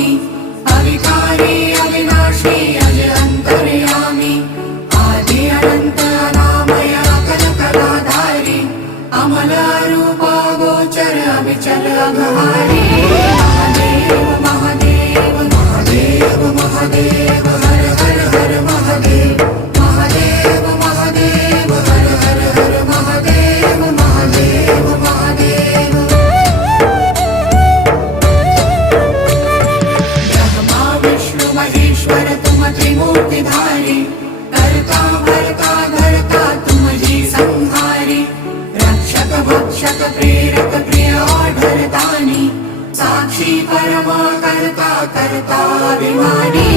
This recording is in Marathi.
स्वामी अविकारी अविनाशी अज अंतर्यामी आदि अनंत अनामय अकल कलाधारी अमल रूप गोचर अविचल अघहारी महादेव महादेव महादेव महादेव हर हर हर महादेव महादेव महादेव हर हर हर महादेव महादेव महादेव ब्रह्मा विष्णु महेश्वर तुम त्रिमूर्तिधारी कर्ता भर्ता धर्ता तुम जी संहारी रक्षक भक्षक प्रेरक प्रिय आढरतानी साक्षी परमा कर्ता कर्ता अभिमानी